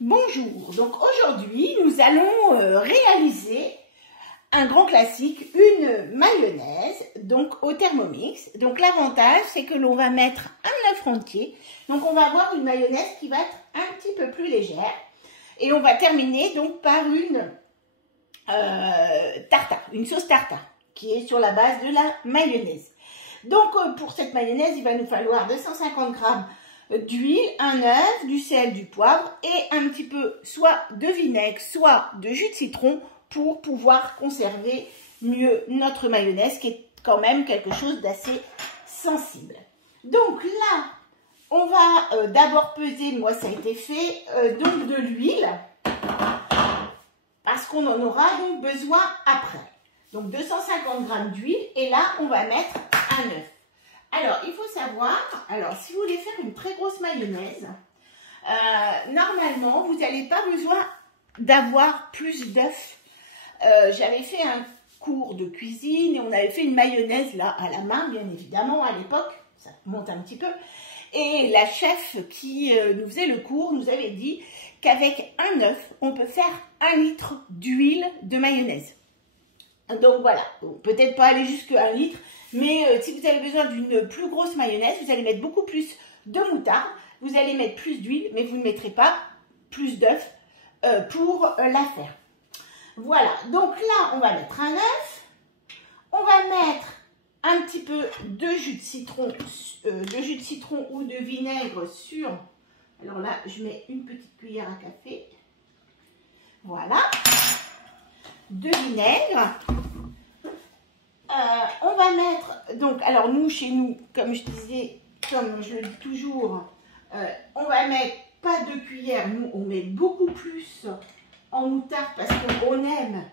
Bonjour, donc aujourd'hui nous allons réaliser un grand classique, une mayonnaise, donc au Thermomix. Donc l'avantage c'est que l'on va mettre un œuf entier, donc on va avoir une mayonnaise qui va être un petit peu plus légère. Et on va terminer donc par une tartare, une sauce tartare, qui est sur la base de la mayonnaise. Donc pour cette mayonnaise, il va nous falloir 250 g d'huile, un œuf, du sel, du poivre et un petit peu soit de vinaigre, soit de jus de citron pour pouvoir conserver mieux notre mayonnaise qui est quand même quelque chose d'assez sensible. Donc là, on va d'abord peser, moi ça a été fait, donc de l'huile parce qu'on en aura donc besoin après. Donc 250 g d'huile et là on va mettre un œuf. Alors, il faut savoir, alors si vous voulez faire une très grosse mayonnaise, normalement, vous n'avez pas besoin d'avoir plus d'œufs. J'avais fait un cours de cuisine et on avait fait une mayonnaise là à la main, bien évidemment, à l'époque, ça monte un petit peu. Et la chef qui nous faisait le cours nous avait dit qu'avec un œuf, on peut faire 1 litre d'huile de mayonnaise. Donc voilà, peut-être pas aller jusqu'à 1 litre, mais si vous avez besoin d'une plus grosse mayonnaise, vous allez mettre beaucoup plus de moutarde, vous allez mettre plus d'huile, mais vous ne mettrez pas plus d'œufs pour la faire. Voilà, donc là, on va mettre un œuf, on va mettre un petit peu de jus de citron ou de vinaigre sur, alors là, je mets une petite cuillère à café, voilà, de vinaigre. On va mettre, donc, alors nous, chez nous, comme je disais, comme je le dis toujours, on va mettre pas de cuillère, nous, on met beaucoup plus en moutarde parce qu'on aime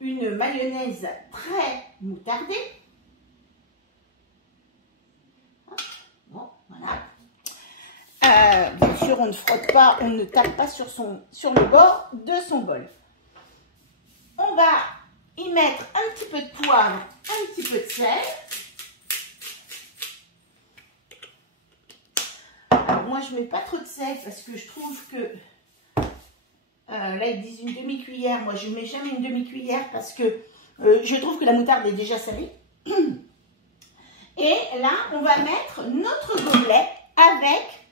une mayonnaise très moutardée. Bon, voilà. Bien sûr, on ne frotte pas, on ne tape pas sur le bord de son bol. On va y mettre un petit peu de poivre, un petit peu de sel. Alors moi je mets pas trop de sel parce que je trouve que là ils disent une demi-cuillère, moi je ne mets jamais une demi-cuillère parce que je trouve que la moutarde est déjà salée. Et là on va mettre notre gobelet avec,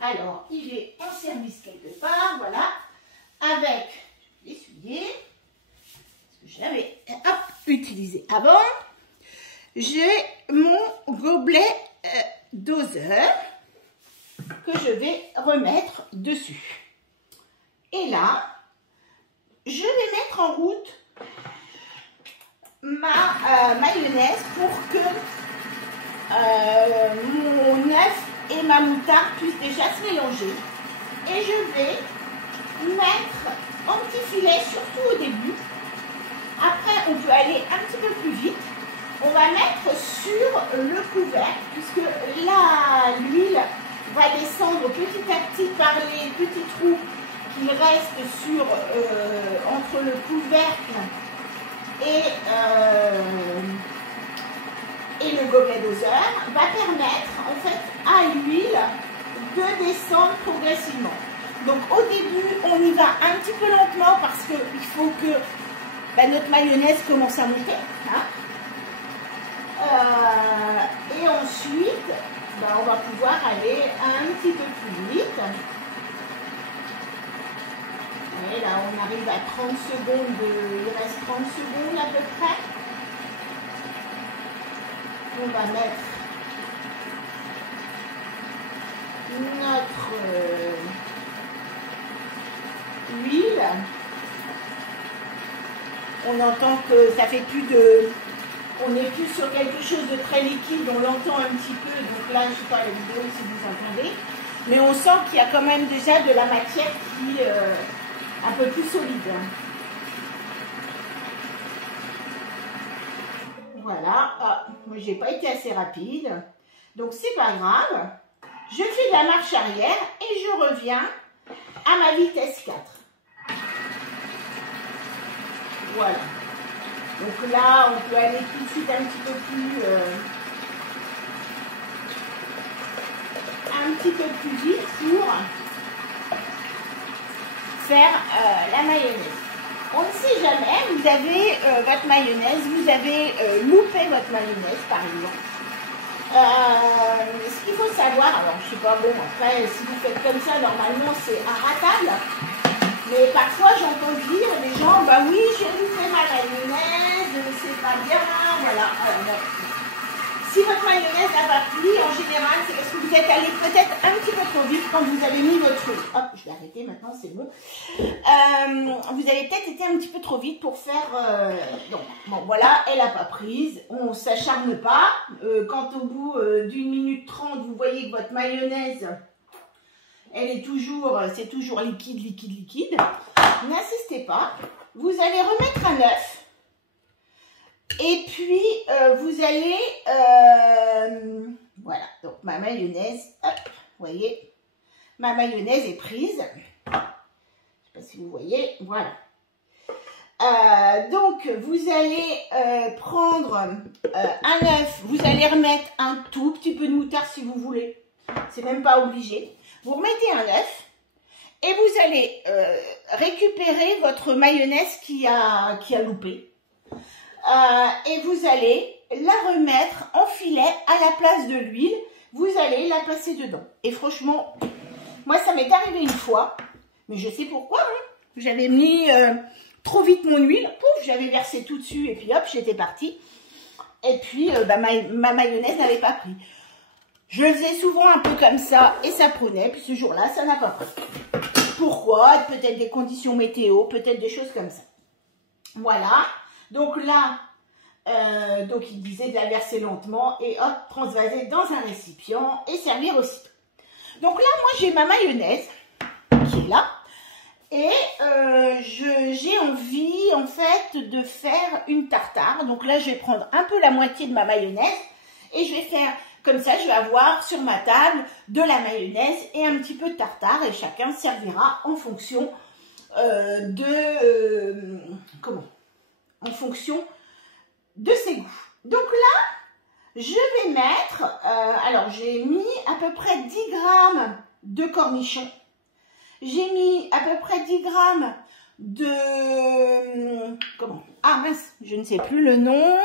alors il est en service quelque part, voilà, avec, je vais l'essuyer. Je l'avais utilisé avant. J'ai mon gobelet doseur que je vais remettre dessus. Et là, je vais mettre en route ma mayonnaise pour que mon œuf et ma moutarde puissent déjà se mélanger. Et je vais mettre en petits filets, surtout au début. Après, on peut aller un petit peu plus vite. On va mettre sur le couvercle, puisque là, l'huile va descendre petit à petit par les petits trous qui restent entre le couvercle et le gobelet doseur, va permettre en fait à l'huile de descendre progressivement. Donc au début, on y va un petit peu lentement parce qu'il faut que notre mayonnaise commence à monter. Hein. Et ensuite, on va pouvoir aller un petit peu plus vite. Et là, on arrive à 30 secondes, il reste 30 secondes à peu près. On va mettre notre huile. On entend que ça fait plus de... On n'est plus sur quelque chose de très liquide, on l'entend un petit peu. Donc là, je ne sais pas la vidéo si vous entendez. Mais on sent qu'il y a quand même déjà de la matière qui est un peu plus solide. Voilà. Ah, moi, j'ai pas été assez rapide. Donc, c'est pas grave. Je fais de la marche arrière et je reviens à ma vitesse 4. Voilà. Donc là, on peut aller tout de suite un petit peu plus vite pour faire la mayonnaise. On ne sait jamais, vous avez votre mayonnaise, vous avez loupé votre mayonnaise par exemple. Ce qu'il faut savoir, alors je sais pas, bon après si vous faites comme ça normalement c'est inratable, mais parfois j'entends dire des gens, bah oui j'ai loupé ma mayonnaise, c'est pas bien, voilà. Si votre mayonnaise n'a pas pris, en général, c'est parce que vous êtes allé peut-être un petit peu trop vite quand vous avez mis votre... Hop, je vais arrêter maintenant, c'est bon. Vous avez peut-être été un petit peu trop vite pour faire... Donc, bon, voilà, elle n'a pas prise. On ne s'acharne pas. Quand au bout d'une minute 30, vous voyez que votre mayonnaise, elle est toujours... C'est toujours liquide, liquide, liquide. N'insistez pas. Vous allez remettre un œuf. Et puis, vous allez, voilà, donc ma mayonnaise, hop, vous voyez, ma mayonnaise est prise. Je ne sais pas si vous voyez, voilà. Donc, vous allez prendre un œuf, vous allez remettre un tout petit peu de moutarde si vous voulez. C'est même pas obligé. Vous remettez un œuf et vous allez récupérer votre mayonnaise qui a loupé. Et vous allez la remettre en filet à la place de l'huile. Vous allez la passer dedans. Et franchement, moi ça m'est arrivé une fois, mais je sais pourquoi. Hein. J'avais mis trop vite mon huile, pouf, j'avais versé tout dessus et puis hop, j'étais partie. Et puis ma mayonnaise n'avait pas pris. Je le faisais souvent un peu comme ça et ça prenait. Puis ce jour-là, ça n'a pas pris. Pourquoi? Peut-être des conditions météo, peut-être des choses comme ça. Voilà. Donc là, donc il disait de la verser lentement et hop, transvaser dans un récipient et servir aussi. Donc là, moi j'ai ma mayonnaise qui est là et j'ai envie en fait de faire une tartare. Donc là, je vais prendre un peu la moitié de ma mayonnaise et je vais faire comme ça, je vais avoir sur ma table de la mayonnaise et un petit peu de tartare et chacun servira en fonction en fonction de ses goûts. Donc là, je vais mettre, alors j'ai mis à peu près 10 grammes de cornichons. J'ai mis à peu près 10 grammes de, ah mince, je ne sais plus le nom,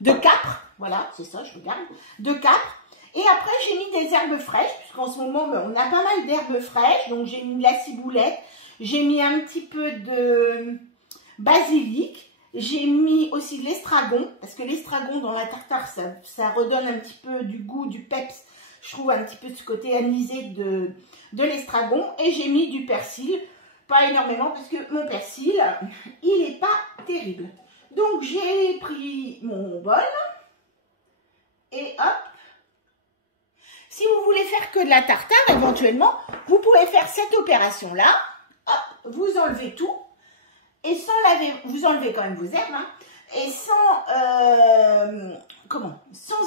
de capre. Voilà, c'est ça, je regarde, de capre. Et après, j'ai mis des herbes fraîches, puisqu'en ce moment, on a pas mal d'herbes fraîches. Donc, j'ai mis de la ciboulette, j'ai mis un petit peu de basilic. J'ai mis aussi de l'estragon, parce que l'estragon dans la tartare, ça redonne un petit peu du goût, du peps. Je trouve un petit peu ce côté anisé de l'estragon. Et j'ai mis du persil, pas énormément, parce que mon persil, il n'est pas terrible. Donc, j'ai pris mon bol. Et hop. Si vous voulez faire que de la tartare, éventuellement, vous pouvez faire cette opération-là. Hop, vous enlevez tout. Et sans laver, vous enlevez quand même vos herbes, hein, et sans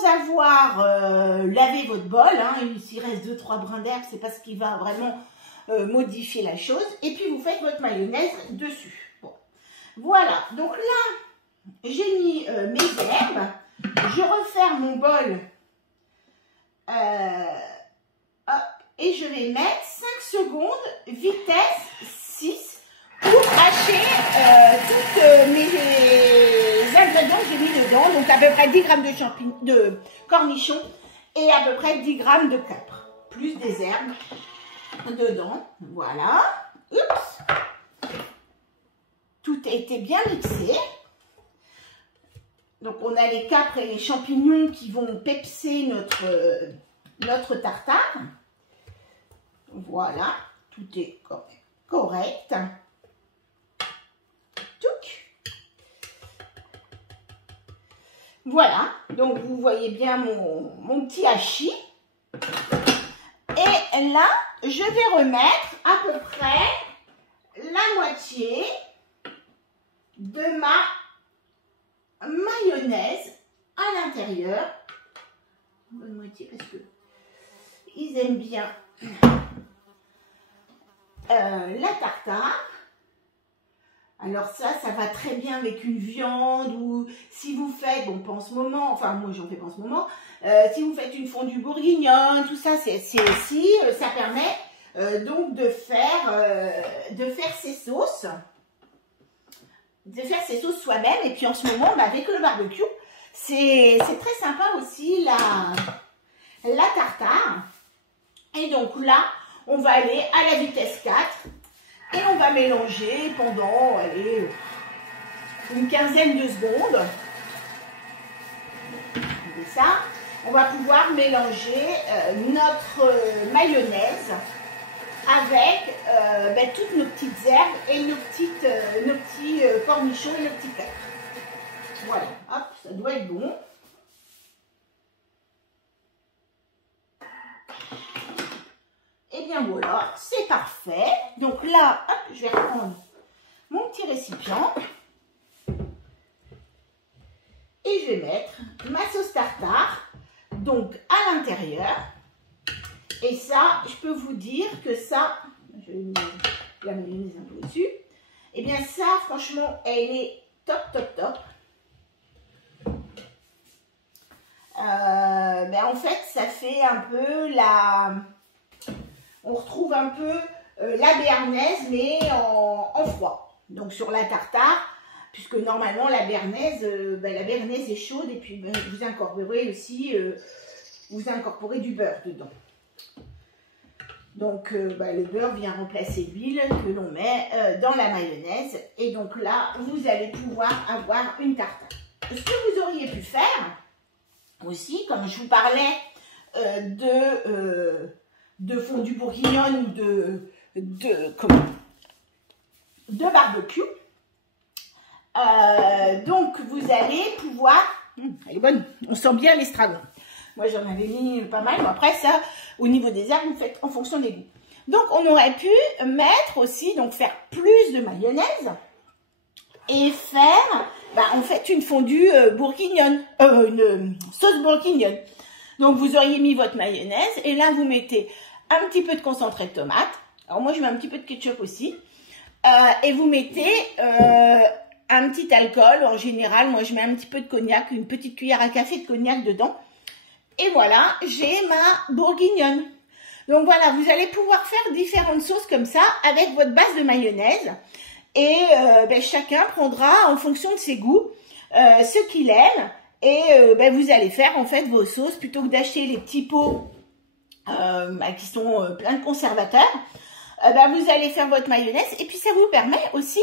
avoir lavé votre bol, hein, s'il reste 2-3 brins d'herbe, c'est pas ce qui va vraiment modifier la chose. Et puis vous faites votre mayonnaise dessus. Bon. Voilà, donc là, j'ai mis mes herbes, je referme mon bol, hop, et je vais mettre 5 secondes, vitesse 6, pour hacher toutes mes ingrédients que j'ai mis dedans. Donc à peu près 10 grammes de cornichons et à peu près 10 grammes de capre. Plus des herbes dedans. Voilà. Oups. Tout a été bien mixé. Donc on a les capres et les champignons qui vont pepser notre tartare. Voilà. Tout est correct. Voilà, donc vous voyez bien mon petit hachis. Et là, je vais remettre à peu près la moitié de ma mayonnaise à l'intérieur. La moitié parce que ils aiment bien la tartare. Alors ça va très bien avec une viande ou si vous faites, bon pas en ce moment, enfin moi j'en fais pas en ce moment, si vous faites une fondue bourguignonne, tout ça, c'est aussi, ça permet donc de faire ses sauces. De faire ses sauces soi-même. Et puis en ce moment, bah, avec le barbecue, c'est très sympa aussi la tartare. Et donc là, on va aller à la vitesse 4 et on va mélanger pendant allez, une quinzaine de secondes. Et ça, on va pouvoir mélanger notre mayonnaise avec ben, toutes nos petites herbes et nos petits cornichons et nos petits capres. Voilà, hop, ça doit être bon. Et bien voilà, c'est parfait. Donc là, hop, je vais reprendre mon petit récipient. Et je vais mettre ma sauce tartare, donc à l'intérieur. Et ça, je peux vous dire que ça, je vais mettre la mayonnaise un peu dessus. Et bien ça, franchement, elle est top, top, top. Ben en fait, ça fait un peu la... On retrouve un peu la béarnaise, mais en froid. Donc sur la tartare, puisque normalement la béarnaise est chaude. Et puis ben, vous incorporez aussi vous incorporez du beurre dedans. Donc ben, le beurre vient remplacer l'huile que l'on met dans la mayonnaise. Et donc là, vous allez pouvoir avoir une tartare. Ce que vous auriez pu faire aussi, comme je vous parlais de fondue bourguignonne ou de barbecue. Donc vous allez pouvoir... elle est bonne, on sent bien l'estragon. Moi j'en avais mis pas mal, mais après ça, au niveau des herbes, vous faites en fonction des goûts. Donc on aurait pu mettre aussi, donc faire plus de mayonnaise et faire en fait une fondue bourguignonne, une sauce bourguignonne. Donc vous auriez mis votre mayonnaise et là vous mettez un petit peu de concentré de tomate. Alors moi je mets un petit peu de ketchup aussi. Et vous mettez un petit alcool. En général, moi je mets un petit peu de cognac, une petite cuillère à café de cognac dedans. Et voilà, j'ai ma bourguignonne. Donc voilà, vous allez pouvoir faire différentes sauces comme ça avec votre base de mayonnaise. Et ben, chacun prendra en fonction de ses goûts ce qu'il aime. Et ben, vous allez faire en fait vos sauces plutôt que d'acheter les petits pots qui sont pleins de conservateurs. Ben, vous allez faire votre mayonnaise et puis ça vous permet aussi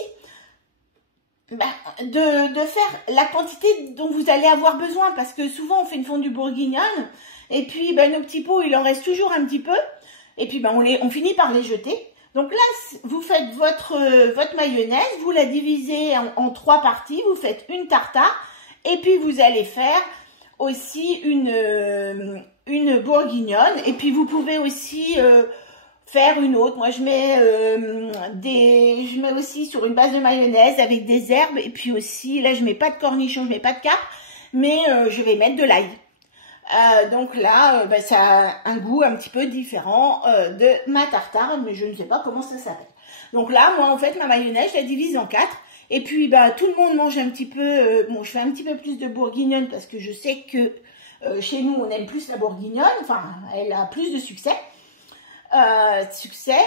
de faire la quantité dont vous allez avoir besoin, parce que souvent on fait une fondue bourguignonne et puis ben, nos petits pots il en reste toujours un petit peu et puis ben, on finit par les jeter. Donc là vous faites votre mayonnaise, vous la divisez en 3 parties, vous faites une tartare et puis vous allez faire aussi une bourguignonne et puis vous pouvez aussi faire une autre. Moi je mets aussi sur une base de mayonnaise avec des herbes et puis aussi là je mets pas de cornichons, je mets pas de capres, mais je vais mettre de l'ail. Donc là ben, ça a un goût un petit peu différent de ma tartare, mais je ne sais pas comment ça s'appelle. Donc là moi en fait ma mayonnaise je la divise en 4 et puis ben, tout le monde mange un petit peu, bon je fais un petit peu plus de bourguignonne parce que je sais que chez nous on aime plus la bourguignonne, enfin elle a plus de succès.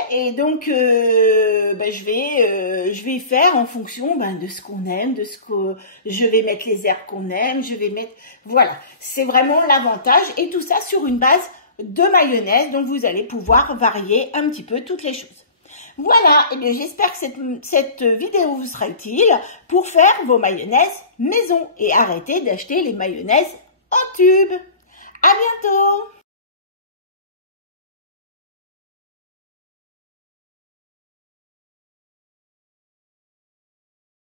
Et donc ben, je vais faire en fonction de ce qu'on aime, de ce que je vais mettre les herbes qu'on aime, je vais mettre, voilà, c'est vraiment l'avantage et tout ça sur une base de mayonnaise, donc vous allez pouvoir varier un petit peu toutes les choses. Voilà, et bien j'espère que cette vidéo vous sera utile pour faire vos mayonnaises maison et arrêter d'acheter les mayonnaises en tube. À bientôt.